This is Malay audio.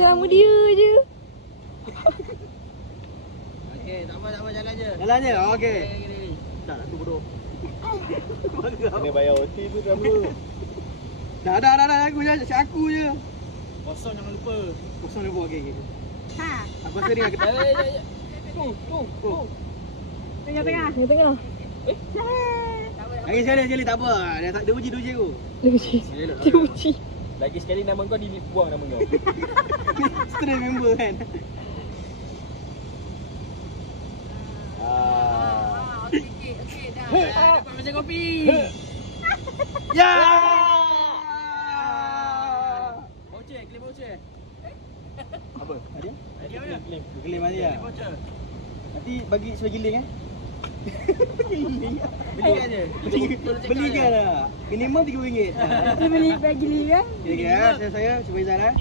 Macam nama dia je. Okey, tak apa, jalan je. Jalan je? Okey. Tak, tu bodoh. Kena bayar OT tu dulu. Dah. Aku je. Siap aku je. Kosong jangan lupa. Kosong dia buat. Okey. Ha. Aku rasa ni aku tak. Tu. Tengah. Lagi sekali tak apa. Dia uji aku. Dia uji. Lagi sekali nama kau dibuang nama kau. Stray member kan. Okey dah. Dapat macam kopi. Ya! Claim voucher. Apa? Ada? Dia mana? Klaim aja ya. Claim voucher. Nanti bagi sebagai link Beli aja. Beli kan lah. Minimum RM3. Kita beli bagi dia kan. Okey, saya Syubaizan